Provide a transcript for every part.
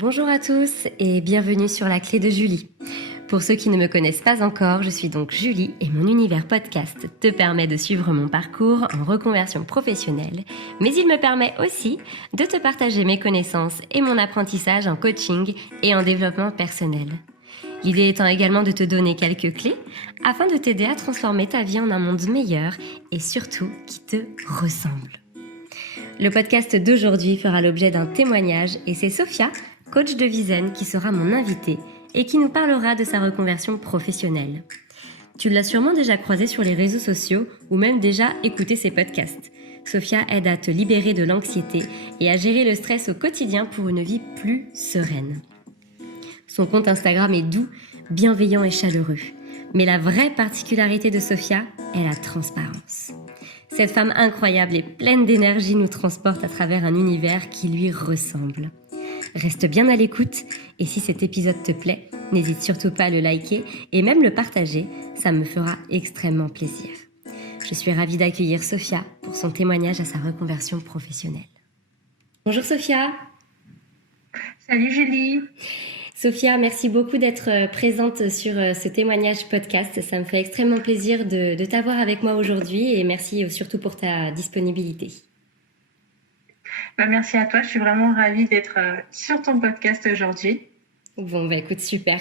Bonjour à tous et bienvenue sur La Clé de Julie. Pour ceux qui ne me connaissent pas encore, je suis donc Julie et mon univers podcast te permet de suivre mon parcours en reconversion professionnelle, mais il me permet aussi de te partager mes connaissances et mon apprentissage en coaching et en développement personnel. L'idée étant également de te donner quelques clés afin de t'aider à transformer ta vie en un monde meilleur et surtout qui te ressemble. Le podcast d'aujourd'hui fera l'objet d'un témoignage et c'est Sophia, coach de Vizen, qui sera mon invitée et qui nous parlera de sa reconversion professionnelle. Tu l'as sûrement déjà croisée sur les réseaux sociaux ou même déjà écouté ses podcasts. Sophia aide à te libérer de l'anxiété et à gérer le stress au quotidien pour une vie plus sereine. Son compte Instagram est doux, bienveillant et chaleureux. Mais la vraie particularité de Sophia est la transparence. Cette femme incroyable et pleine d'énergie nous transporte à travers un univers qui lui ressemble. Reste bien à l'écoute et si cet épisode te plaît, n'hésite surtout pas à le liker et même le partager, ça me fera extrêmement plaisir. Je suis ravie d'accueillir Sophia pour son témoignage à sa reconversion professionnelle. Bonjour Sophia. Salut Julie. Sophia, merci beaucoup d'être présente sur ce témoignage podcast. Ça me fait extrêmement plaisir de t'avoir avec moi aujourd'hui et merci surtout pour ta disponibilité. Merci à toi, je suis vraiment ravie d'être sur ton podcast aujourd'hui. Bon, écoute, super.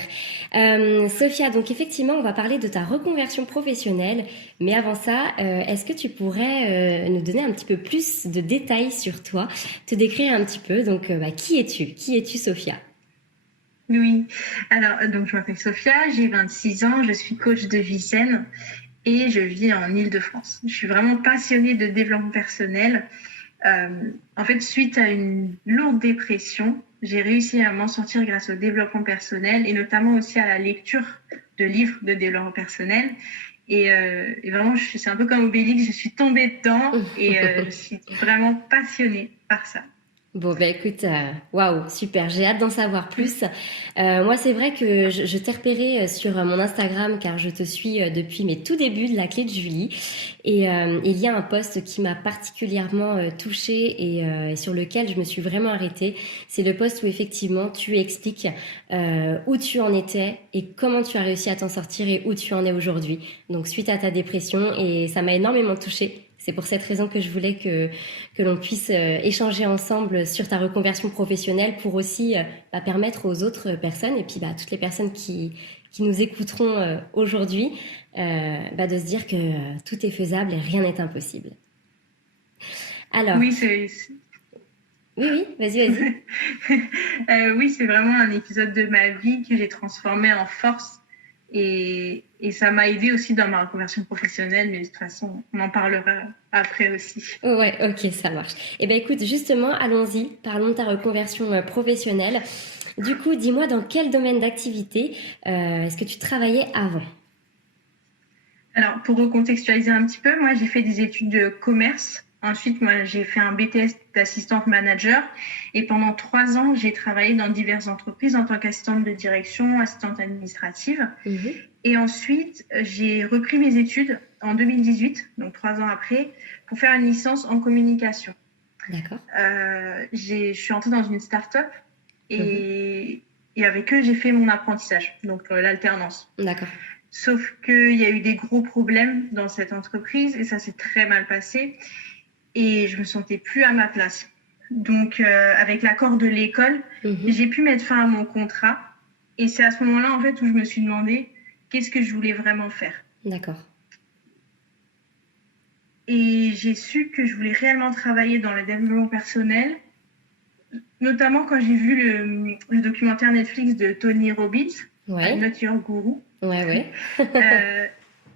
Sophia, donc effectivement, on va parler de ta reconversion professionnelle. Mais avant ça, est-ce que tu pourrais nous donner un petit peu plus de détails sur toi, te décrire un petit peu. Donc, qui es-tu? Qui es-tu, Sophia? Oui, alors donc je m'appelle Sophia, j'ai 26 ans, je suis coach de Vizen et je vis en Île-de-France. Je suis vraiment passionnée de développement personnel. En fait, suite à une lourde dépression, j'ai réussi à m'en sortir grâce au développement personnel et notamment aussi à la lecture de livres de développement personnel. Et vraiment, c'est un peu comme Obélix, je suis tombée dedans et je suis vraiment passionnée par ça. Bon, écoute, waouh, super, j'ai hâte d'en savoir plus. Moi, c'est vrai que je t'ai repéré sur mon Instagram car je te suis depuis mes tout débuts de La Clé de Julie. Et il y a un post qui m'a particulièrement touchée et sur lequel je me suis vraiment arrêtée. C'est le post où effectivement tu expliques où tu en étais et comment tu as réussi à t'en sortir et où tu en es aujourd'hui. Donc, suite à ta dépression, et ça m'a énormément touchée. C'est pour cette raison que je voulais que l'on puisse échanger ensemble sur ta reconversion professionnelle pour aussi permettre aux autres personnes et puis toutes les personnes qui nous écouteront aujourd'hui de se dire que tout est faisable et rien n'est impossible. Alors, oui, oui, vas-y. Oui, c'est vraiment un épisode de ma vie que j'ai transformé en force et ça m'a aidé aussi dans ma reconversion professionnelle, mais de toute façon, on en parlera après aussi. Ouais, ok, ça marche. Écoute, justement, allons-y, parlons de ta reconversion professionnelle. Du coup, dis-moi dans quel domaine d'activité est-ce que tu travaillais avant ? Alors, pour recontextualiser un petit peu, moi, j'ai fait des études de commerce. Ensuite, moi, j'ai fait un BTS d'assistante manager. Et pendant 3 ans, j'ai travaillé dans diverses entreprises en tant qu'assistante de direction, assistante administrative. Et ensuite, j'ai repris mes études en 2018, donc 3 ans après, pour faire une licence en communication. D'accord. Je suis entrée dans une start-up et avec eux, j'ai fait mon apprentissage, donc l'alternance. D'accord. Sauf qu'il y a eu des gros problèmes dans cette entreprise et ça s'est très mal passé et je me sentais plus à ma place. Donc, avec l'accord de l'école, j'ai pu mettre fin à mon contrat et c'est à ce moment-là, en fait, où je me suis demandé qu'est-ce que je voulais vraiment faire. D'accord. Et j'ai su que je voulais réellement travailler dans le développement personnel, notamment quand j'ai vu le documentaire Netflix de Tony Robbins, Not Your Guru. Ouais.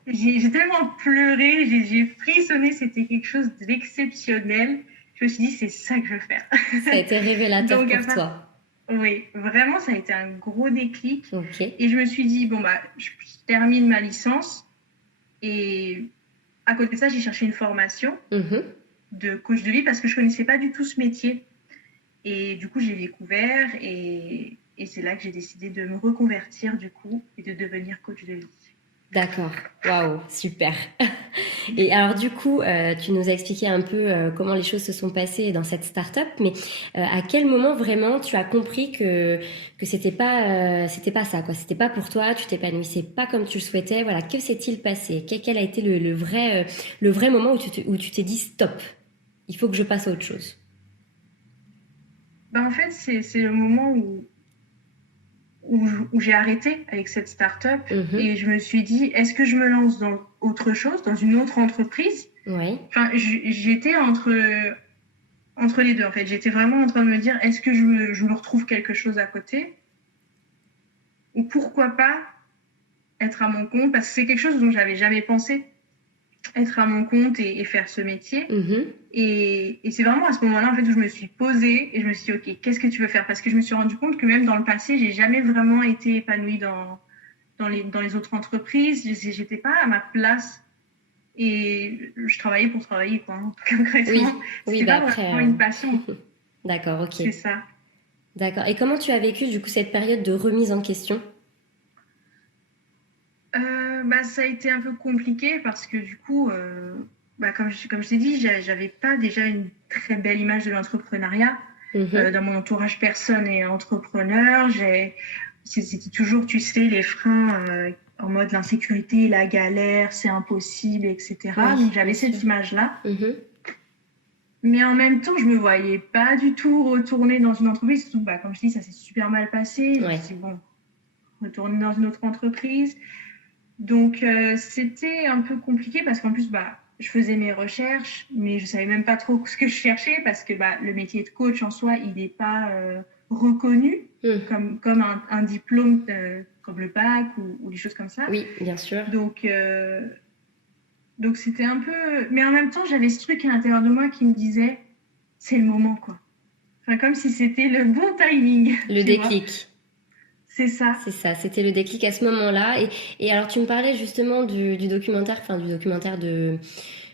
J'ai tellement pleuré, j'ai frissonné, c'était quelque chose d'exceptionnel. Je me suis dit, c'est ça que je veux faire. Ça a été révélateur pour toi. Oui, vraiment, ça a été un gros déclic. Okay. Et je me suis dit, je termine ma licence. Et à côté de ça, j'ai cherché une formation de coach de vie parce que je ne connaissais pas du tout ce métier. Et du coup, j'ai découvert et c'est là que j'ai décidé de me reconvertir du coup et de devenir coach de vie. D'accord, waouh, super. Et alors du coup, tu nous as expliqué un peu comment les choses se sont passées dans cette start-up, mais à quel moment vraiment tu as compris que c'était pas ça, quoi. C'était pas pour toi, tu t'épanouissais pas comme tu le souhaitais. Voilà, que s'est-il passé? Quel a été le vrai moment où tu t'es dit stop, il faut que je passe à autre chose? En fait, c'est le moment où j'ai arrêté avec cette start-up Mhm. et je me suis dit, est-ce que je me lance dans autre chose, dans une autre entreprise? Oui, Enfin, j'étais entre les deux, en fait. J'étais vraiment en train de me dire, est-ce que je me retrouve quelque chose à côté? Ou pourquoi pas être à mon compte? Parce que c'est quelque chose dont j'avais jamais pensé, être à mon compte et faire ce métier. mhm. Et c'est vraiment à ce moment-là, en fait, où je me suis posée et je me suis dit, OK, qu'est-ce que tu veux faire? Parce que je me suis rendu compte que même dans le passé, j'ai jamais vraiment été épanouie dans les autres entreprises. J'étais pas à ma place et je travaillais pour travailler, quoi. Hein. Concrètement, Oui, oui, c'était bah pas après, vraiment une passion. d'accord, ok, C'est ça. d'accord. Et comment tu as vécu du coup cette période de remise en question? Ça a été un peu compliqué parce que du coup, comme je t'ai dit, j'avais pas déjà une très belle image de l'entrepreneuriat. Mhm. Dans mon entourage, personne n'est entrepreneur. C'était toujours, tu sais, les freins en mode l'insécurité, la galère, c'est impossible, etc. Oui, Donc j'avais bien sûr. cette image-là. Mhm. Mais en même temps, je me voyais pas du tout retourner dans une entreprise. Surtout, comme je dis, ça s'est super mal passé. Je me Ouais. suis dit, bon, retourner dans une autre entreprise. Donc, c'était un peu compliqué parce qu'en plus, je faisais mes recherches, mais je savais même pas trop ce que je cherchais parce que le métier de coach en soi, il n'est pas reconnu Hmm. comme un diplôme comme le bac ou des choses comme ça. Oui, bien sûr. Donc, donc c'était un peu. Mais en même temps, j'avais ce truc à l'intérieur de moi qui me disait, c'est le moment, quoi. Enfin, comme si c'était le bon timing, Le tu vois. déclic. C'est ça. C'est ça, c'était le déclic à ce moment-là. Et alors, tu me parlais justement du documentaire, enfin du documentaire de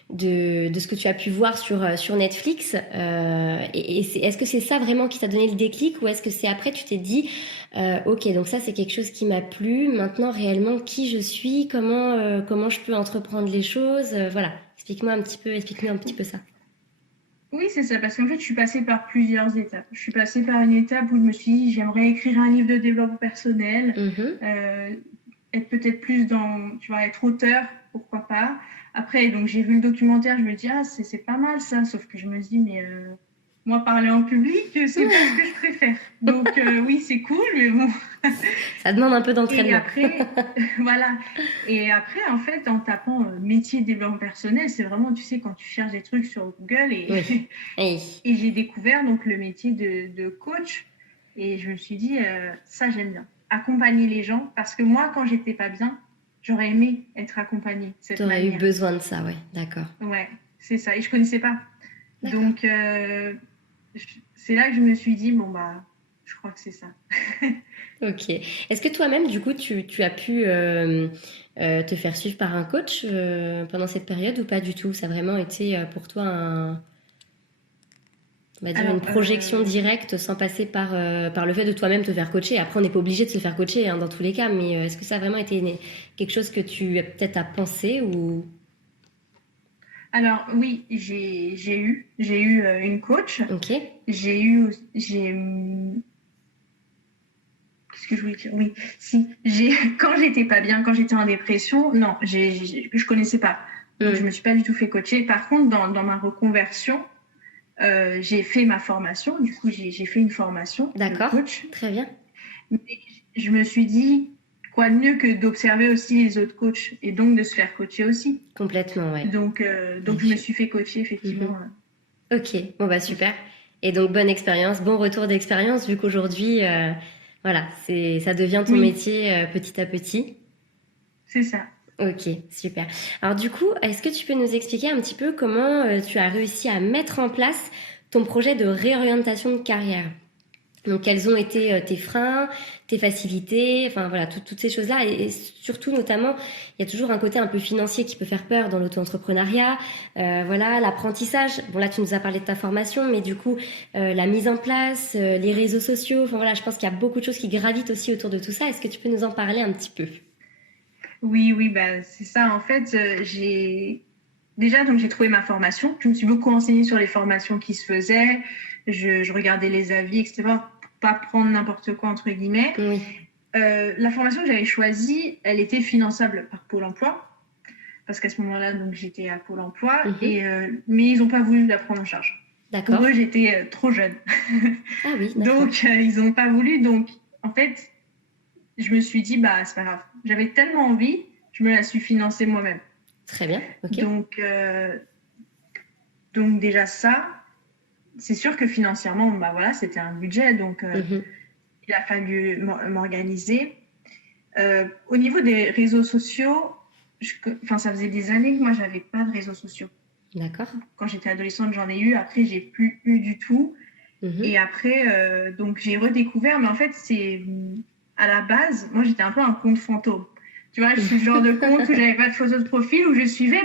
ce que tu as pu voir sur Netflix. Est-ce que c'est ça vraiment qui t'a donné le déclic ou est-ce que c'est après tu t'es dit, ok, donc ça c'est quelque chose qui m'a plu, maintenant réellement qui je suis, comment je peux entreprendre les choses, voilà. Explique-nous un petit peu ça. Oui, c'est ça, parce qu'en fait, je suis passée par plusieurs étapes. Je suis passée par une étape où je me suis dit, j'aimerais écrire un livre de développement personnel, Mhm. euh, être peut-être plus dans, tu vois, être auteur, pourquoi pas. Après, donc j'ai vu le documentaire, je me dis, ah, c'est pas mal ça, sauf que je me dis, mais moi, parler en public, c'est pas ce que je préfère. Donc oui, c'est cool, mais bon. Ça demande un peu Et d'entraînement. après, voilà. Et après, en fait, en tapant métier de développement personnel, c'est vraiment, tu sais, quand tu cherches des trucs sur Google et, Oui. Oui. et j'ai découvert donc le métier de coach. Et je me suis dit, ça, j'aime bien. Accompagner les gens. Parce que moi, quand j'étais pas bien, j'aurais aimé être accompagnée de cette T'aurais eu manière. besoin de ça, ouais. D'accord. Ouais, c'est ça. Et je connaissais pas. D'accord. Donc, c'est là que je me suis dit, bon, je crois que c'est ça. Ok. Est-ce que toi-même, du coup, tu as pu te faire suivre par un coach pendant cette période ou pas du tout? Ça a vraiment été pour toi on va dire une Alors, projection directe sans passer par le fait de toi-même te faire coacher. Après, on n'est pas obligé de se faire coacher hein, dans tous les cas, mais est-ce que ça a vraiment été quelque chose que tu as peut-être à penser ou... oui, j'ai eu une coach. Ok. J'ai qu'est-ce que je voulais dire? Oui, si j'ai quand j'étais pas bien, quand j'étais en dépression, non, je connaissais pas. Donc je Hmm. me suis pas du tout fait coacher. Par contre, dans ma reconversion, j'ai fait ma formation. Du coup, j'ai fait une formation de D'accord. coach. Très bien. Mais je me suis dit quoi de mieux que d'observer aussi les autres coachs et donc de se faire coacher aussi. Complètement, ouais. Donc je me Effe- suis fait coacher Mhm. effectivement. Ok. Bon, bah super. Et donc, bonne expérience, bon retour d'expérience, vu qu'aujourd'hui, voilà, ça devient ton Oui, métier petit à petit. c'est ça. Ok, super. Alors du coup, est-ce que tu peux nous expliquer un petit peu comment tu as réussi à mettre en place ton projet de réorientation de carrière? Donc quels ont été tes freins, tes facilités, enfin voilà, toutes ces choses-là. Et surtout, notamment, il y a toujours un côté un peu financier qui peut faire peur dans l'auto-entrepreneuriat. Voilà, l'apprentissage. Bon là, tu nous as parlé de ta formation, mais du coup, la mise en place, les réseaux sociaux. Enfin voilà, je pense qu'il y a beaucoup de choses qui gravitent aussi autour de tout ça. Est-ce que tu peux nous en parler un petit peu? Oui, oui, c'est ça. En fait, déjà, donc j'ai trouvé ma formation. Je me suis beaucoup renseignée sur les formations qui se faisaient. Je regardais les avis, etc. Pour pas prendre n'importe quoi, entre guillemets. Oui. La formation que j'avais choisie, elle était finançable par Pôle emploi. Parce qu'à ce moment-là, donc, j'étais à Pôle emploi. Mais ils n'ont pas voulu la prendre en charge. D'accord. Pour eux, j'étais trop jeune. Ah oui, d'accord. Donc, ils n'ont pas voulu. Donc, en fait, je me suis dit, c'est pas grave. J'avais tellement envie, je me la suis financée moi-même. Très bien, ok. Donc déjà ça, c'est sûr que financièrement, voilà, c'était un budget. Donc, il a fallu m'organiser. Au niveau des réseaux sociaux, ça faisait des années que moi, j'avais pas de réseaux sociaux. D'accord. Quand j'étais adolescente, j'en ai eu. Après, j'ai plus eu du tout. Et après, donc j'ai redécouvert. Mais en fait, c'est à la base, moi, j'étais un peu un compte fantôme. Tu vois, je suis le genre de compte où j'avais pas de photo de profil, où je suivais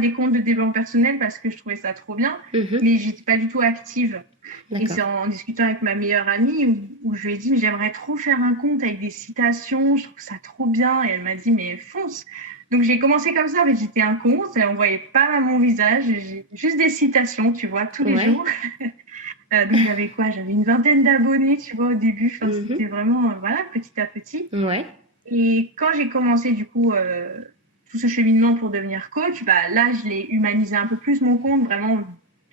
des comptes de développement personnel parce que je trouvais ça trop bien. Mais j'étais pas du tout active. Et c'est en discutant avec ma meilleure amie où je lui ai dit, mais j'aimerais trop faire un compte avec des citations. Je trouve ça trop bien. Et elle m'a dit, mais fonce. Donc, j'ai commencé comme ça. Mais j'étais un compte et on voyait pas mon visage. J'ai juste des citations, tu vois, tous les jours. Donc, j'avais une 20aine d'abonnés, tu vois, au début. C'était vraiment, petit à petit. Ouais. Et quand j'ai commencé, du coup, tout ce cheminement pour devenir coach, là, je l'ai humanisé un peu plus, mon compte, vraiment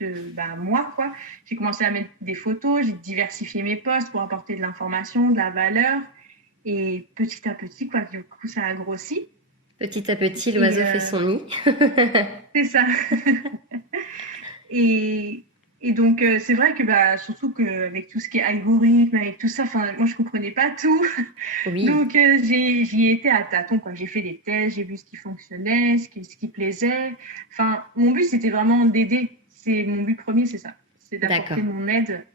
de moi, quoi. J'ai commencé à mettre des photos, j'ai diversifié mes posts pour apporter de l'information, de la valeur. Et petit à petit, quoi, du coup, ça a grossi. Petit à petit, l'oiseau fait son nid. C'est ça. Et donc, c'est vrai que surtout qu'avec tout ce qui est algorithme, avec tout ça, moi, je comprenais pas tout. Oui. Donc, j'y ai été à tâtons, quoi. J'ai fait des tests, j'ai vu ce qui fonctionnait, ce qui plaisait. Mon but, c'était vraiment d'aider. Mon but premier, c'est ça. C'est d'apporter mon aide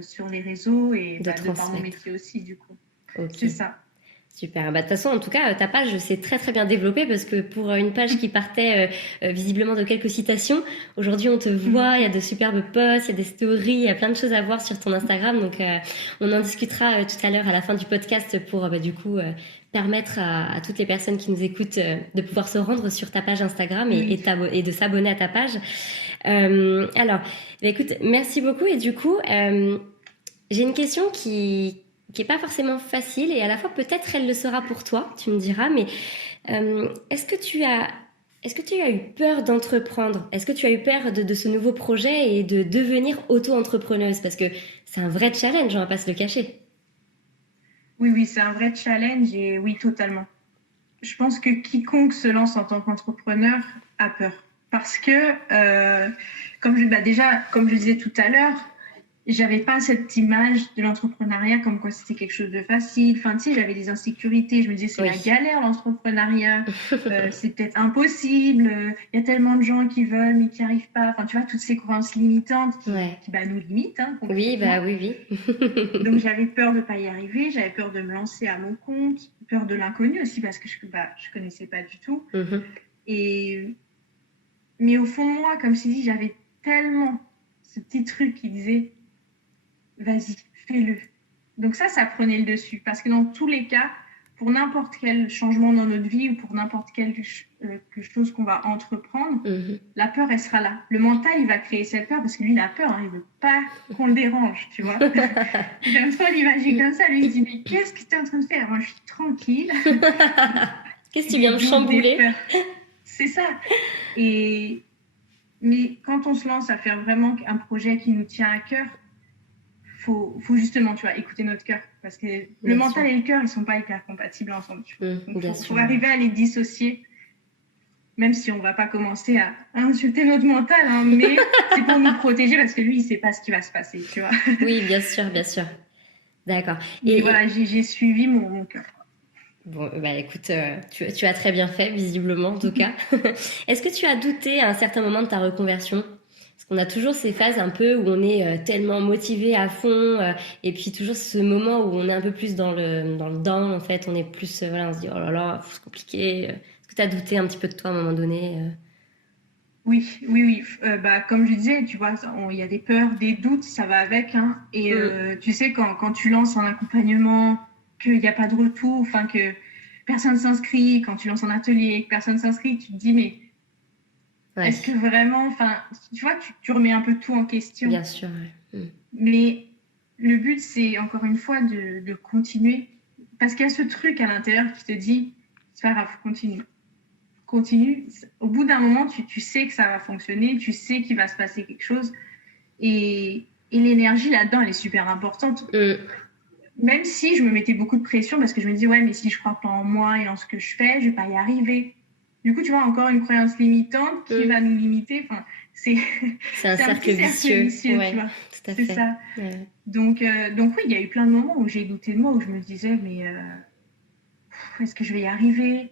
sur les réseaux et de par mon métier aussi, du coup. Okay. C'est ça. Super. De toute façon, en tout cas, ta page s'est très très bien développée parce que pour une page qui partait visiblement de quelques citations, aujourd'hui on te voit, il y a de superbes posts, il y a des stories, il y a plein de choses à voir sur ton Instagram. Donc on en discutera tout à l'heure à la fin du podcast pour du coup permettre à toutes les personnes qui nous écoutent de pouvoir se rendre sur ta page Instagram et de s'abonner à ta page. Alors, écoute, merci beaucoup. Et du coup, j'ai une question qui est pas forcément facile et à la fois peut-être elle le sera pour toi, tu me diras, mais est-ce que tu as eu peur d'entreprendre? Est-ce que tu as eu peur de ce nouveau projet et de devenir auto-entrepreneuse? Parce que c'est un vrai challenge, on va pas se le cacher. Oui, c'est un vrai challenge et oui, totalement. Je pense que quiconque se lance en tant qu'entrepreneur a peur. Parce que, comme je disais tout à l'heure, j'avais pas cette image de l'entrepreneuriat comme quoi c'était quelque chose de facile. J'avais des insécurités. Je me disais, c'est la galère, l'entrepreneuriat. C'est peut-être impossible. Il y a tellement de gens qui veulent, mais qui n'y arrivent pas. Tu vois, toutes ces croyances limitantes qui nous limitent. Oui. Donc, j'avais peur de pas y arriver. J'avais peur de me lancer à mon compte. Peur de l'inconnu aussi parce que je connaissais pas du tout. Mais au fond de moi, comme je t'ai dit, j'avais tellement ce petit truc qui disait vas-y, fais-le. Donc ça prenait le dessus. Parce que dans tous les cas, pour n'importe quel changement dans notre vie ou pour n'importe quelle chose qu'on va entreprendre, la peur, elle sera là. Le mental, il va créer cette peur parce que lui, il a peur. Il ne veut pas qu'on le dérange, tu vois. J'aime trop l'imaginer comme ça. Lui, il dit, mais qu'est-ce que tu es en train de faire? Moi, je suis tranquille. Qu'est-ce que tu viens de chambouler? C'est ça. Mais quand on se lance à faire vraiment un projet qui nous tient à cœur, faut justement, tu vois, écouter notre cœur. Parce que le mental et le cœur, ils ne sont pas hyper compatibles ensemble. Il faut arriver à les dissocier, même si on ne va pas commencer à insulter notre mental, mais c'est pour nous protéger parce que lui, il ne sait pas ce qui va se passer, tu vois. Oui, bien sûr. D'accord. Et voilà, j'ai suivi mon cœur. Bon, écoute, tu as très bien fait, visiblement, en tout cas. Est-ce que tu as douté à un certain moment de ta reconversion? Parce qu'on a toujours ces phases un peu où on est tellement motivé à fond, et puis toujours ce moment où on est un peu plus dans le down, en fait. On est plus, on se dit, oh là là, c'est compliqué. Est-ce que tu as douté un petit peu de toi à un moment donné? Oui. Comme je disais, tu vois, il y a des peurs, des doutes, ça va avec. Et tu sais, quand tu lances un accompagnement, qu'il n'y a pas de retour, que personne ne s'inscrit, quand tu lances un atelier, que personne ne s'inscrit, tu te dis, mais Ouais. Est-ce que vraiment, enfin, tu vois, tu remets un peu tout en question. Bien sûr, ouais. Mais le but, c'est encore une fois de continuer. Parce qu'il y a ce truc à l'intérieur qui te dit, c'est pas grave, continue. Continue. Au bout d'un moment, tu sais que ça va fonctionner, tu sais qu'il va se passer quelque chose. Et l'énergie là-dedans, elle est super importante. Même si je me mettais beaucoup de pression parce que je me dis, ouais, mais si je crois pas en moi et en ce que je fais, je vais pas y arriver. Du coup, tu vois, encore une croyance limitante qui va nous limiter. Enfin, c'est un cercle vicieux. Ouais, tu vois. tout à fait. C'est ça. Ouais. Donc oui, il y a eu plein de moments où j'ai douté de moi, où je me disais, mais est-ce que je vais y arriver?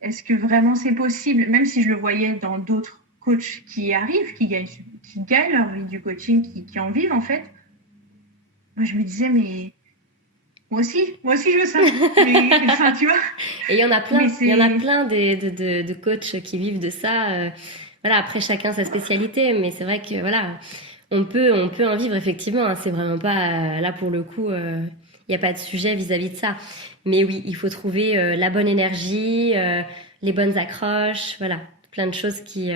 Est-ce que vraiment c'est possible? Même si je le voyais dans d'autres coachs qui y arrivent, qui gagnent leur vie du coaching, qui en vivent en fait, moi je me disais, mais moi aussi je veux ça. Mais, enfin, tu vois. Et il y en a plein, de coachs qui vivent de ça. Voilà, après chacun sa spécialité, mais c'est vrai que voilà, on peut en vivre effectivement. Hein, c'est vraiment pas là pour le coup. Il n'y a pas de sujet vis-à-vis de ça. Mais oui, il faut trouver la bonne énergie, les bonnes accroches, voilà, plein de choses qui.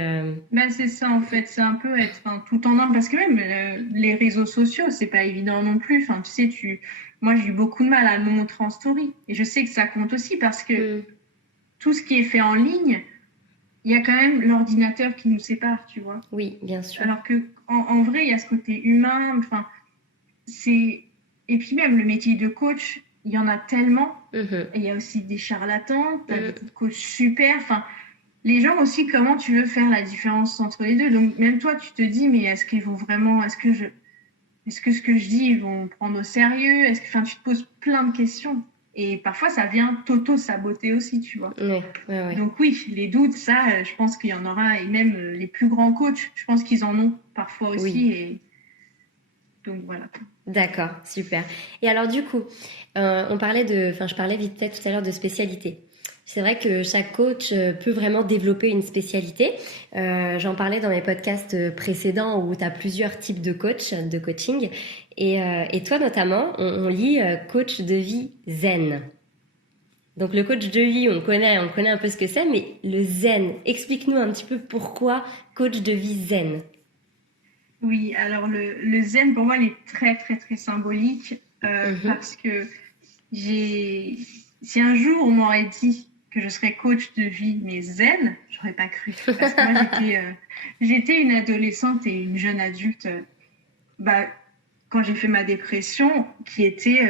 Ben, c'est ça en fait, c'est un peu être tout en un, parce que même les réseaux sociaux, c'est pas évident non plus. Enfin, tu sais, moi j'ai eu beaucoup de mal à me montrer en story, et je sais que ça compte aussi parce que tout ce qui est fait en ligne, il y a quand même l'ordinateur qui nous sépare, tu vois. Oui, bien sûr. Alors que en vrai, il y a ce côté humain. Enfin, et puis même le métier de coach, il y en a tellement. Et il y a aussi des charlatans, t'as des coachs super. Enfin, les gens aussi, comment tu veux faire la différence entre les deux? Donc même toi, tu te dis, mais est-ce qu'ils vont vraiment, est-ce que ce que je dis, ils vont prendre au sérieux? Enfin, tu te poses plein de questions. Et parfois, ça vient t'auto-saboter aussi, tu vois. Ouais. Donc oui, les doutes, ça, je pense qu'il y en aura. Et même les plus grands coachs, je pense qu'ils en ont parfois aussi. Oui. Et donc voilà. D'accord, super. Et alors du coup, je parlais vite fait tout à l'heure de spécialité. C'est vrai que chaque coach peut vraiment développer une spécialité. J'en parlais dans mes podcasts précédents où tu as plusieurs types de coaching. Et toi notamment, on lit coach de vie zen. Donc le coach de vie, on connaît un peu ce que c'est, mais le zen, explique-nous un petit peu pourquoi coach de vie zen. Oui, alors le zen, pour moi, il est très, très, très symbolique parce que si un jour on m'aurait dit que je serais coach de vie, mais zen, j'aurais pas cru. Parce que moi, j'étais une adolescente et une jeune adulte. Quand j'ai fait ma dépression, qui était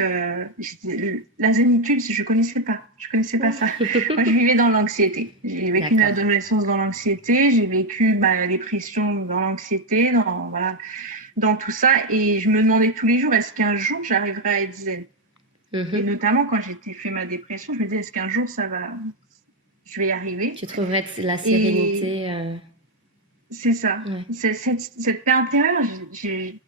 la zénitude, je connaissais pas ça. Moi, je vivais dans l'anxiété. J'ai vécu une adolescence dans l'anxiété, j'ai vécu la dépression dans l'anxiété, dans tout ça, et je me demandais tous les jours, est-ce qu'un jour j'arriverai à être zen? Et notamment quand j'ai fait ma dépression, je me disais, est-ce qu'un jour je vais y arriver? Tu trouverais la sérénité. C'est ça. Ouais. Cette paix intérieure,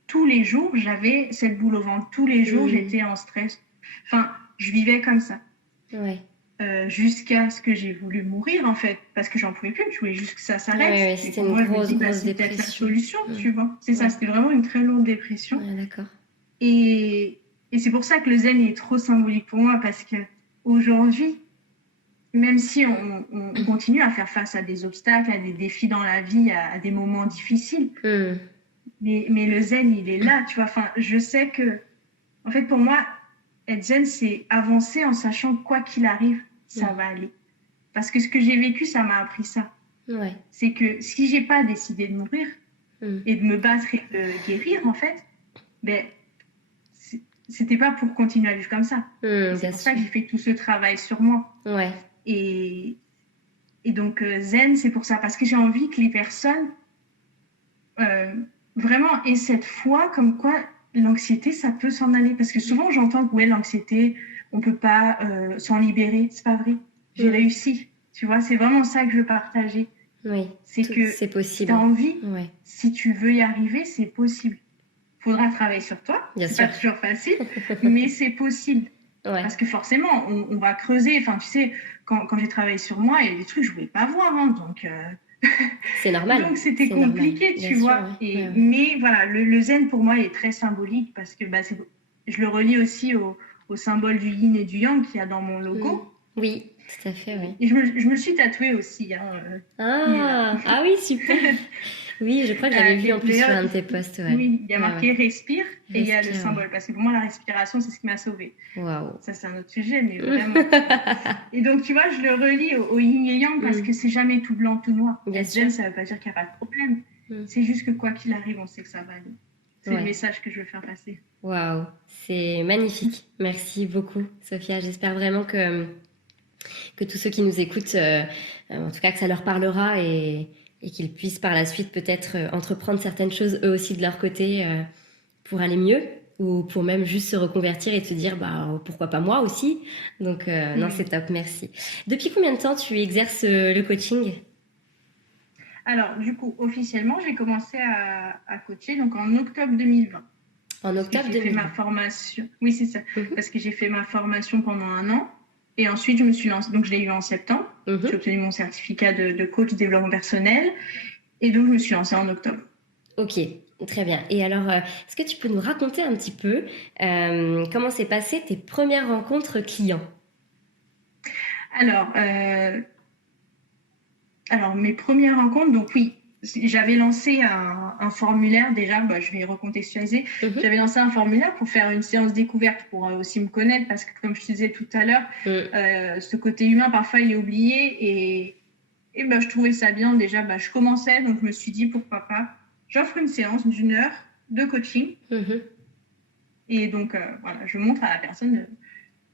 tous les jours, j'avais cette boule au ventre. Tous les jours, j'étais en stress. Enfin, je vivais comme ça. Ouais. Jusqu'à ce que j'ai voulu mourir, en fait, parce que j'en pouvais plus. Je voulais juste que ça s'arrête. Ouais, c'était une grosse dépression. C'est peut-être la solution, tu vois. C'est ça, c'était vraiment une très longue dépression. Ouais, d'accord. Et c'est pour ça que le zen est trop symbolique pour moi, parce que aujourd'hui, même si on continue à faire face à des obstacles, à des défis dans la vie, à des moments difficiles, mais le zen, il est là, tu vois. Enfin, je sais que, en fait, pour moi, être zen, c'est avancer en sachant que quoi qu'il arrive, ça va aller. Parce que ce que j'ai vécu, ça m'a appris ça. Ouais. C'est que si j'ai pas décidé de mourir et de me battre et de guérir, en fait, c'était pas pour continuer à vivre comme ça. C'est pour ça que j'ai fait tout ce travail sur moi. Ouais. Et donc, zen, c'est pour ça. Parce que j'ai envie que les personnes vraiment aient cette foi comme quoi l'anxiété, ça peut s'en aller. Parce que souvent, j'entends que l'anxiété, on peut pas s'en libérer. C'est pas vrai. J'ai réussi. Tu vois, c'est vraiment ça que je veux partager. Oui, c'est possible. Si tu as envie, si tu veux y arriver, c'est possible. Faudra travailler sur toi. C'est pas toujours facile, mais c'est possible. Ouais. Parce que forcément, on va creuser. Enfin, tu sais, quand j'ai travaillé sur moi, il y a des trucs que je voulais pas voir. Hein, donc, c'est normal. Donc, c'était compliqué, tu vois. Sûr, mais voilà, le zen, pour moi, est très symbolique parce que je le relie aussi au symbole du yin et du yang qu'il y a dans mon logo. Oui. tout à fait, oui. Et je me suis tatouée aussi. Hein, Ah oui, super. Oui, je crois que j'avais vu en plus sur un de tes posts. Ouais. Oui, il y a marqué ouais. respire et il y a le Respire, symbole. ouais. Parce que pour moi, la respiration, c'est ce qui m'a sauvée. Waouh. Ça, c'est un autre sujet, mais vraiment. Et donc, tu vois, je le relie au yin et yang parce que c'est jamais tout blanc, tout noir. Bien Être zen, sûr. ça veut pas dire qu'il n'y a pas de problème. C'est juste que quoi qu'il arrive, on sait que ça va aller. C'est Ouais. le message que je veux faire passer. Waouh, c'est magnifique. Merci beaucoup, Sophia. J'espère vraiment que tous ceux qui nous écoutent, en tout cas que ça leur parlera et qu'ils puissent par la suite peut-être entreprendre certaines choses eux aussi de leur côté pour aller mieux ou pour même juste se reconvertir et te dire bah pourquoi pas moi aussi. Donc non, c'est top, merci. Depuis combien de temps tu exerces le coaching? Alors, du coup, officiellement, j'ai commencé à coacher donc en octobre 2020. En octobre 2020. J'ai fait ma formation. Oui, c'est ça. Parce que j'ai fait ma formation pendant 1 an. Et ensuite, je me suis lancée. Donc, je l'ai eu en septembre. J'ai obtenu mon certificat de coach développement personnel. Et donc, je me suis lancée en octobre. Ok, très bien. Et alors, est-ce que tu peux nous raconter un petit peu comment s'est passé tes premières rencontres clients? Alors, mes premières rencontres, donc oui, j'avais lancé un formulaire déjà, je vais recontextualiser. J'avais lancé un formulaire pour faire une séance découverte, pour aussi me connaître, parce que comme je te disais tout à l'heure, ce côté humain, parfois, il est oublié. Et je trouvais ça bien. Déjà, je commençais, donc je me suis dit, pourquoi pas, j'offre une séance d'1 heure de coaching. Et donc, voilà, je montre à la personne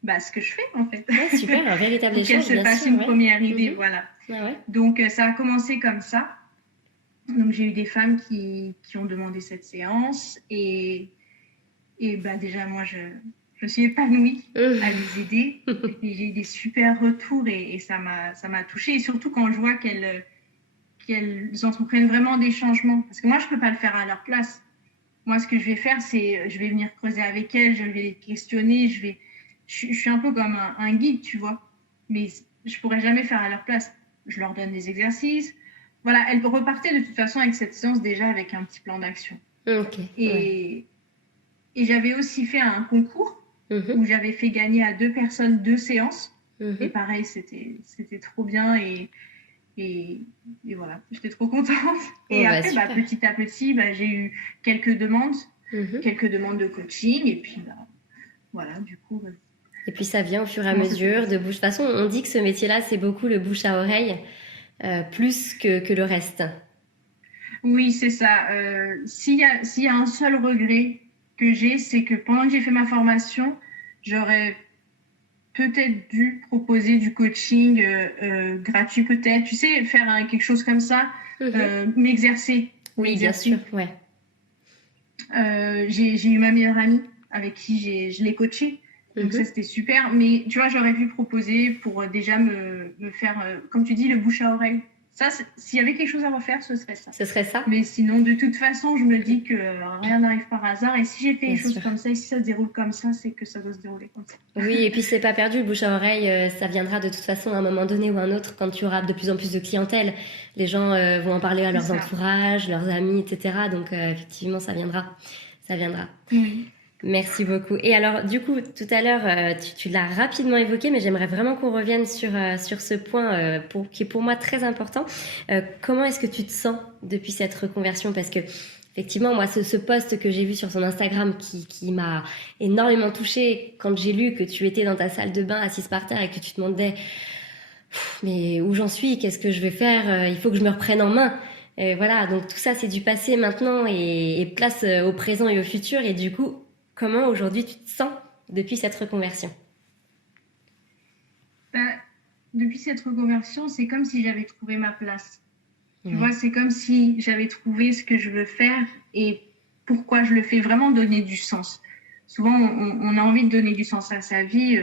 ce que je fais, en fait. Ouais, super, un véritable échange, qu'elle se passe une première idée, voilà. Ah ouais. Donc, ça a commencé comme ça. Donc, j'ai eu des femmes qui ont demandé cette séance. Et déjà, moi, je suis épanouie à les aider. Et j'ai eu des super retours et ça m'a touchée. Et surtout quand je vois qu'elles entreprennent vraiment des changements. Parce que moi, je ne peux pas le faire à leur place. Moi, ce que je vais faire, c'est je vais venir creuser avec elles, je vais les questionner, je suis un peu comme un guide, tu vois. Mais je ne pourrais jamais faire à leur place. Je leur donne des exercices. Voilà, elles repartaient de toute façon avec cette séance déjà avec un petit plan d'action. Okay, et j'avais aussi fait un concours où j'avais fait gagner à 2 personnes 2 séances. Et pareil, c'était trop bien et voilà, j'étais trop contente. Et après, petit à petit, j'ai eu quelques demandes de coaching et puis voilà, du coup. Et puis ça vient au fur et à mesure de bouche. De toute façon, on dit que ce métier-là, c'est beaucoup le bouche à oreille, plus que le reste. Oui, c'est ça. S'il y a un seul regret que j'ai, c'est que pendant que j'ai fait ma formation, j'aurais peut-être dû proposer du coaching gratuit, peut-être. Tu sais, faire quelque chose comme ça, m'exercer. Oui, bien sûr, ouais. J'ai eu ma meilleure amie avec qui je l'ai coachée. Donc ça, c'était super. Mais tu vois, j'aurais pu proposer pour déjà me faire, comme tu dis, le bouche à oreille. Ça, s'il y avait quelque chose à refaire, ce serait ça. Ce serait ça. Mais sinon, de toute façon, je me dis que rien n'arrive par hasard. Et si j'ai fait les choses comme ça, et si ça se déroule comme ça, c'est que ça doit se dérouler comme ça. Oui, et puis c'est pas perdu, le bouche à oreille, ça viendra de toute façon à un moment donné ou à un autre quand tu auras de plus en plus de clientèle. Les gens vont en parler à leurs entourages, leurs amis, etc. Donc effectivement, ça viendra. Ça viendra. Merci beaucoup. Et alors, du coup, tout à l'heure, tu l'as rapidement évoqué, mais j'aimerais vraiment qu'on revienne sur ce point qui est pour moi très important. Comment est-ce que tu te sens depuis cette reconversion? Parce que, effectivement, moi, ce post que j'ai vu sur son Instagram qui m'a énormément touchée quand j'ai lu que tu étais dans ta salle de bain assise par terre et que tu te demandais mais où j'en suis? Qu'est-ce que je vais faire? Il faut que je me reprenne en main. Et voilà, donc tout ça, c'est du passé maintenant et place au présent et au futur. Et du coup, comment aujourd'hui tu te sens depuis cette reconversion? Depuis cette reconversion, c'est comme si j'avais trouvé ma place. Tu vois, c'est comme si j'avais trouvé ce que je veux faire et pourquoi je le fais, vraiment donner du sens. Souvent, on a envie de donner du sens à sa vie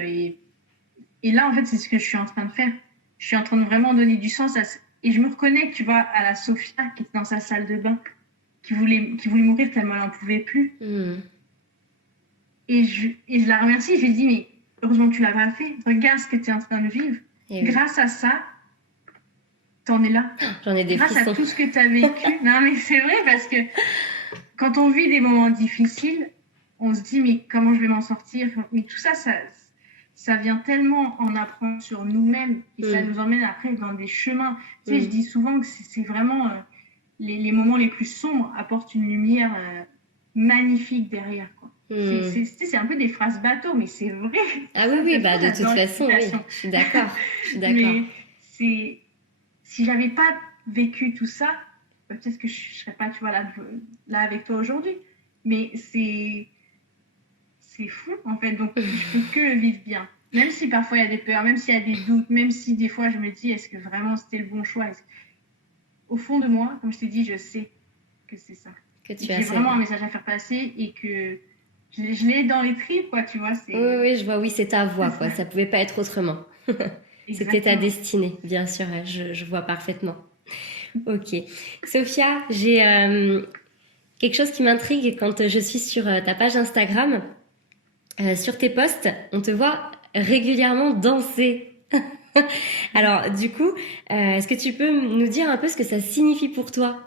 et là, en fait, c'est ce que je suis en train de faire. Je suis en train de vraiment donner du sens et je me reconnecte, tu vois, à la Sophia qui était dans sa salle de bain, qui voulait mourir tellement elle n'en pouvait plus. Et je la remercie, je lui dis, mais heureusement que tu l'as pas fait. Regarde ce que tu es en train de vivre. Grâce à ça, t'en es là. J'en ai des Grâce frissons. à tout ce que tu as vécu. Non, mais c'est vrai, parce que quand on vit des moments difficiles, on se dit, mais comment je vais m'en sortir? Mais tout ça, ça vient tellement en apprendre sur nous-mêmes et ça nous emmène après dans des chemins. Tu sais, je dis souvent que c'est vraiment les moments les plus sombres apportent une lumière magnifique derrière, quoi. C'est un peu des phrases bateau, mais c'est vrai. Ah oui, bah de toute façon, oui, je suis d'accord. Mais si j'avais pas vécu tout ça, peut-être que je serais pas, tu vois, là avec toi aujourd'hui. Mais c'est fou, en fait. Donc, je peux que le vivre bien. Même si parfois il y a des peurs, même s'il y a des doutes, même si des fois je me dis, est-ce que vraiment c'était le bon choix? Au fond de moi, comme je t'ai dit, je sais que c'est ça. J'ai vraiment un message à faire passer et que je l'ai dans les tripes, quoi, tu vois. Oui, je vois, oui, c'est ta voix, quoi. Ça pouvait pas être autrement. C'était ta destinée, bien sûr, je vois parfaitement. Ok. Sophia, j'ai quelque chose qui m'intrigue quand je suis sur ta page Instagram. Sur tes posts, on te voit régulièrement danser. Alors, du coup, est-ce que tu peux nous dire un peu ce que ça signifie pour toi?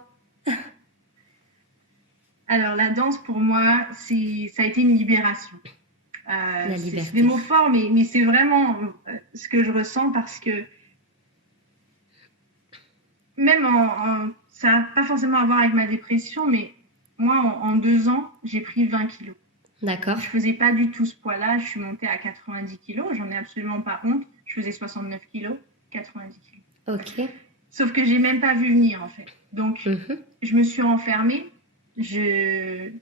Alors, la danse, pour moi, ça a été une libération. La liberté. C'est des mots forts, mais c'est vraiment ce que je ressens parce que même ça n'a pas forcément à voir avec ma dépression, mais moi, en 2 ans, j'ai pris 20 kilos. D'accord. Je faisais pas du tout ce poids-là. Je suis montée à 90 kilos. J'en ai absolument pas honte. Je faisais 69 kilos, 90 kilos. Ok. Sauf que j'ai même pas vu venir, en fait. Donc, je me suis renfermée. J'ai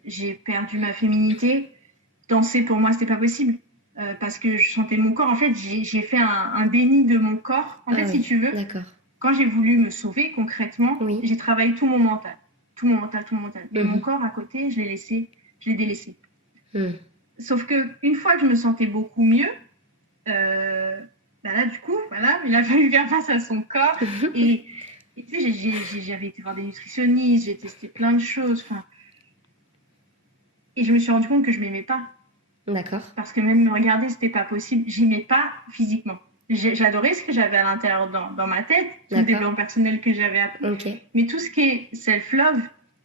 perdu ma féminité. Danser, pour moi, c'était pas possible. Parce que je sentais mon corps. En fait, j'ai fait un déni de mon corps. En fait, si tu veux, quand j'ai voulu me sauver concrètement, j'ai travaillé tout mon mental. Tout mon mental. Mais mon corps, à côté, je l'ai délaissé. Sauf qu'une fois que je me sentais beaucoup mieux, là, du coup, voilà, il a fallu faire face à son corps. Et tu sais, j'avais été voir des nutritionnistes, j'ai testé plein de choses. Et je me suis rendu compte que je m'aimais pas. D'accord. Parce que même me regarder, c'était pas possible. J'aimais pas physiquement. J'adorais ce que j'avais à l'intérieur dans ma tête, tout le développement personnel que j'avais appris. Mais tout ce qui est self-love,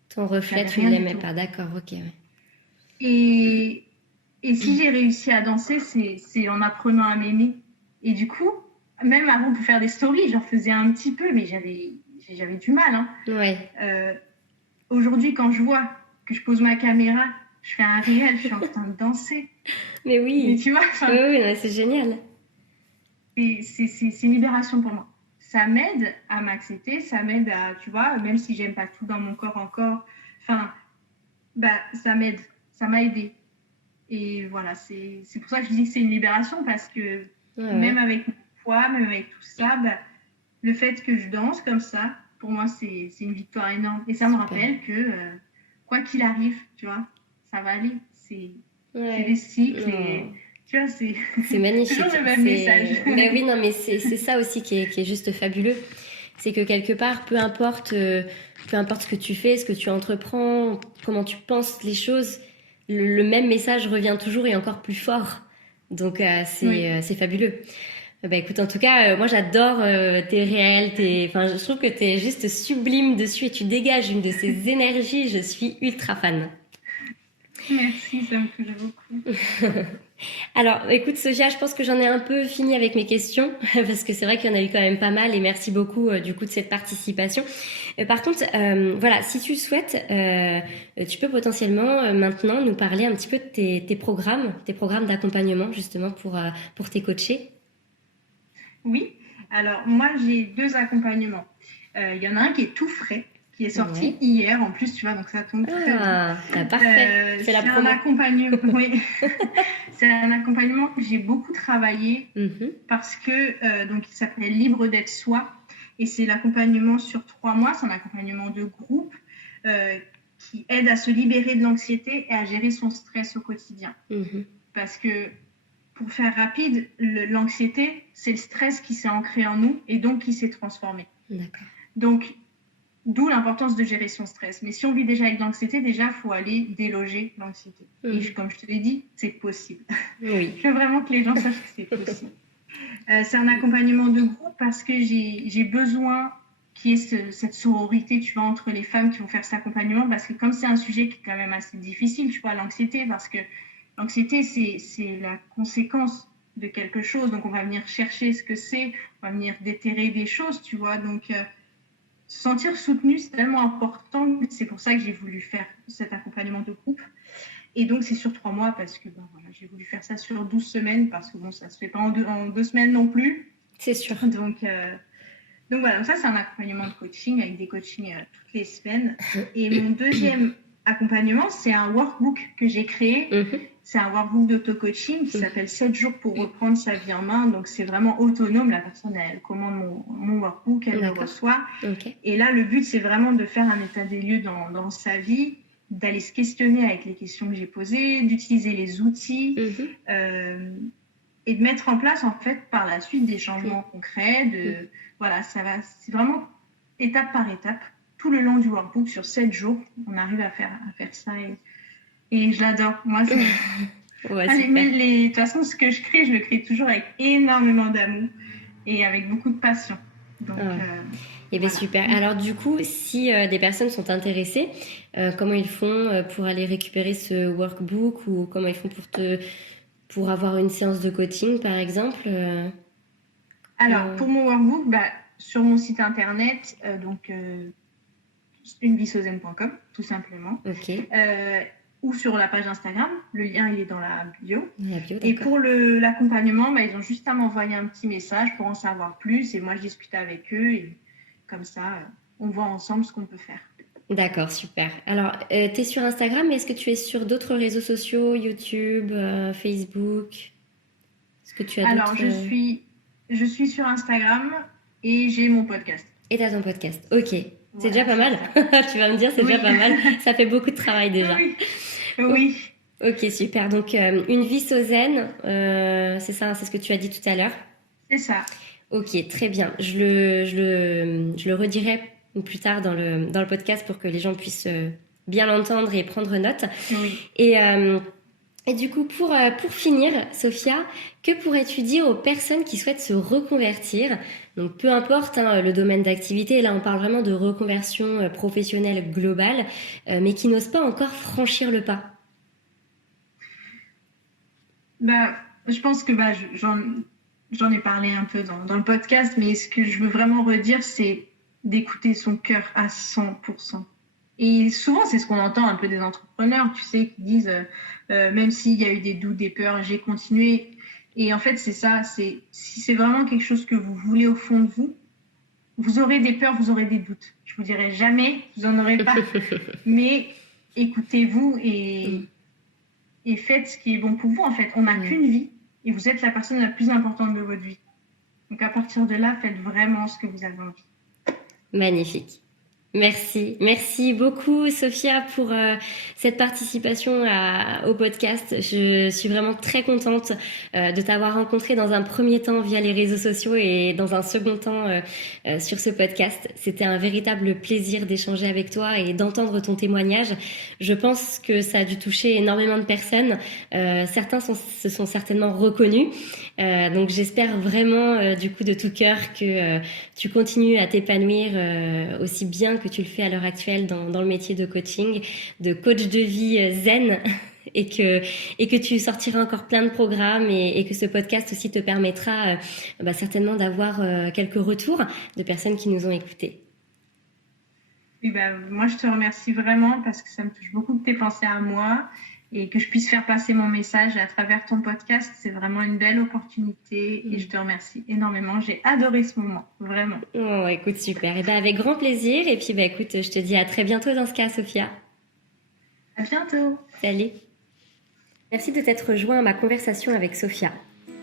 ton reflet, tu ne l'aimais pas. D'accord, ok. Ouais. Et si j'ai réussi à danser, c'est en apprenant à m'aimer. Et du coup, même avant de faire des stories, j'en faisais un petit peu, mais j'avais du mal. Hein. Ouais. Aujourd'hui, quand je vois que je pose ma caméra, je fais un réel, je suis en train de danser. Mais oui. Mais tu vois, oui, c'est génial. C'est une libération pour moi. Ça m'aide à m'accepter, ça m'aide à, tu vois, même si j'aime pas tout dans mon corps encore, ça m'aide, ça m'a aidé. Et voilà, c'est pour ça que je dis que c'est une libération parce que même avec mon poids, même avec tout ça, le fait que je danse comme ça, pour moi, c'est une victoire énorme. Et ça me rappelle que quoi qu'il arrive, tu vois, ça va aller. C'est des cycles et tu vois, c'est magnifique. Toujours le même message. Mais oui, non, mais c'est ça aussi qui est juste fabuleux. C'est que quelque part, peu importe ce que tu fais, ce que tu entreprends, comment tu penses les choses, le même message revient toujours et encore plus fort. Donc c'est fabuleux. Écoute, en tout cas, moi j'adore tes réels, je trouve que t'es juste sublime dessus et tu dégages une de ces énergies. Je suis ultra fan. Merci, ça me touche beaucoup. Alors, écoute Sophia, je pense que j'en ai un peu fini avec mes questions parce que c'est vrai qu'il y en a eu quand même pas mal et merci beaucoup du coup de cette participation. Par contre, voilà, si tu le souhaites, tu peux potentiellement maintenant nous parler un petit peu de tes programmes d'accompagnement justement pour tes coachés. Oui, alors moi j'ai 2 accompagnements. Il y en a un qui est tout frais, qui est sorti hier en plus, tu vois, donc ça tombe très bien. Parfait, c'est la promo. C'est un accompagnement que j'ai beaucoup travaillé parce que donc il s'appelle Libre d'être soi et c'est l'accompagnement sur 3 mois, c'est un accompagnement de groupe qui aide à se libérer de l'anxiété et à gérer son stress au quotidien. Parce que pour faire rapide, l'anxiété, c'est le stress qui s'est ancré en nous et donc qui s'est transformé. D'accord. Donc, d'où l'importance de gérer son stress. Mais si on vit déjà avec l'anxiété, déjà, il faut aller déloger l'anxiété. Et comme je te l'ai dit, c'est possible. Oui. Je veux vraiment que les gens sachent que c'est possible. C'est un accompagnement de groupe parce que j'ai besoin qu'il y ait cette sororité, tu vois, entre les femmes qui vont faire cet accompagnement. Parce que comme c'est un sujet qui est quand même assez difficile, tu vois, l'anxiété, parce que l'anxiété, c'est la conséquence de quelque chose. Donc, on va venir chercher ce que c'est, on va venir déterrer des choses, tu vois. Donc, se sentir soutenu, c'est tellement important. C'est pour ça que j'ai voulu faire cet accompagnement de groupe. Et donc, c'est sur 3 mois parce que j'ai voulu faire ça sur 12 semaines parce que ça ne se fait pas en 2 semaines non plus. C'est sûr. Donc voilà, ça, c'est un accompagnement de coaching avec des coachings toutes les semaines. Et mon deuxième accompagnement, c'est un workbook que j'ai créé. C'est un workbook d'auto-coaching qui s'appelle 7 jours pour reprendre sa vie en main. Donc, c'est vraiment autonome. La personne, elle commande mon workbook, elle le reçoit. Et là, le but, c'est vraiment de faire un état des lieux dans sa vie, d'aller se questionner avec les questions que j'ai posées, d'utiliser les outils et de mettre en place, en fait, par la suite, des changements concrets. Voilà, c'est vraiment étape par étape. Tout le long du workbook, sur 7 jours, on arrive à faire ça et je l'adore. Moi, c'est... de toute façon, ce que je crée, je le crée toujours avec énormément d'amour et avec beaucoup de passion. Donc, bien, super. Alors du coup, si des personnes sont intéressées, comment ils font pour aller récupérer ce workbook ou comment ils font pour avoir une séance de coaching, par exemple Alors, pour mon workbook, sur mon site internet, uneviesauzene.com, tout simplement. Ou sur la page Instagram. Le lien, il est dans la bio. Et pour l'accompagnement, ils ont juste à m'envoyer un petit message pour en savoir plus. Et moi, je discute avec eux. Et comme ça, on voit ensemble ce qu'on peut faire. D'accord, super. Alors, tu es sur Instagram, mais est-ce que tu es sur d'autres réseaux sociaux, YouTube, Facebook? Est-ce que tu as Alors, je suis sur Instagram et j'ai mon podcast. Et tu as ton podcast, ok. C'est déjà pas mal. Tu vas me dire, c'est déjà pas mal. Ça fait beaucoup de travail déjà. Oui. Ok, super. Donc, une vie zen, c'est ça, c'est ce que tu as dit tout à l'heure. C'est ça. Ok, très bien. Je le redirai plus tard dans le podcast pour que les gens puissent bien l'entendre et prendre note. Oui. Et du coup, pour finir, Sophia, que pourrais-tu dire aux personnes qui souhaitent se reconvertir? Donc, peu importe le domaine d'activité, là on parle vraiment de reconversion professionnelle globale, mais qui n'osent pas encore franchir le pas. Je pense que j'en ai parlé un peu dans le podcast, mais ce que je veux vraiment redire, c'est d'écouter son cœur à 100%. Et souvent, c'est ce qu'on entend un peu des entrepreneurs, tu sais, qui disent, même s'il y a eu des doutes, des peurs, j'ai continué. Et en fait, c'est ça, si c'est vraiment quelque chose que vous voulez au fond de vous, vous aurez des peurs, vous aurez des doutes. Je vous dirai jamais, vous n'en aurez pas. Mais écoutez-vous et faites ce qui est bon pour vous. En fait, on n'a qu'une vie et vous êtes la personne la plus importante de votre vie. Donc, à partir de là, faites vraiment ce que vous avez envie. Magnifique. Merci beaucoup Sophia pour cette participation au podcast. Je suis vraiment très contente de t'avoir rencontrée dans un premier temps via les réseaux sociaux et dans un second temps sur ce podcast. C'était un véritable plaisir d'échanger avec toi et d'entendre ton témoignage. Je pense que ça a dû toucher énormément de personnes. Certains se sont certainement reconnus. Donc j'espère vraiment du coup de tout cœur que tu continues à t'épanouir aussi bien que tu le fais à l'heure actuelle dans le métier de coaching, de coach de vie zen et que tu sortiras encore plein de programmes et que ce podcast aussi te permettra certainement d'avoir quelques retours de personnes qui nous ont écoutés. Oui, moi je te remercie vraiment parce que ça me touche beaucoup que tu aies pensé à moi et que je puisse faire passer mon message à travers ton podcast. C'est vraiment une belle opportunité et je te remercie énormément. J'ai adoré ce moment, vraiment. Oh, écoute, super. Et avec grand plaisir. Et puis, écoute, je te dis à très bientôt dans ce cas, Sophia. À bientôt. Salut. Merci de t'être rejoint à ma conversation avec Sophia.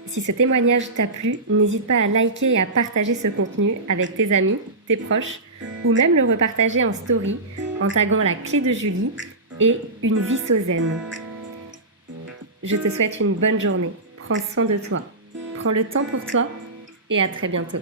Si ce témoignage t'a plu, n'hésite pas à liker et à partager ce contenu avec tes amis, tes proches, ou même le repartager en story en taguant la clé de Julie et une vie zen. Je te souhaite une bonne journée. Prends soin de toi. Prends le temps pour toi et à très bientôt.